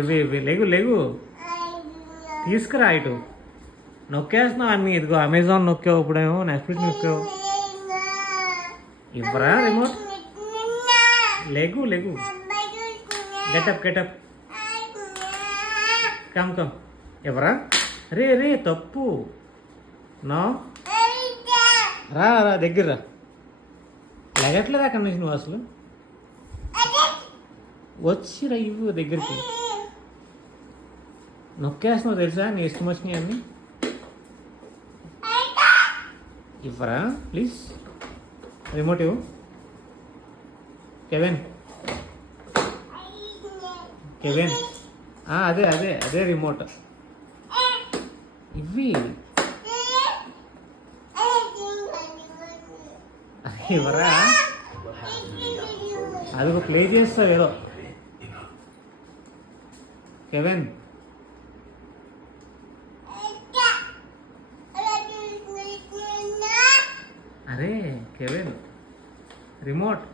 ఇవి ఇవి లేగు లేగు తీసుకురా ఇటు. నొక్కేస్తున్నావు అన్నీ. ఇదిగో అమెజాన్ నొక్కావు, ఇప్పుడేమో నెట్ఫ్లిక్స్ నొక్కావు. ఇవ్వరా రిమోట్? లేగు లేగు. Get up get up. Come come. ఎవరా? రే రే తప్పు. నో రా రా దగ్గర రా. లెగట్లేదు అక్కడి నుంచి నువ్వు అసలు. వచ్చిరా ఇవ్వు దగ్గరికి. నొక్కేస్తున్నావు తెలుసా నీ ఇష్టం వచ్చినాయి అన్నీ. ఇవ్వరా ప్లీజ్. రిమోట్ ఇవ్వు. కెవెన్ కెవెన్ అదే అదే అదే రిమోట్ ఇవి. ఇవ్వరా. అది ఒక ప్లే చేస్తావు ఏదో. కెవెన్ అరే కెవెన్ రిమోట్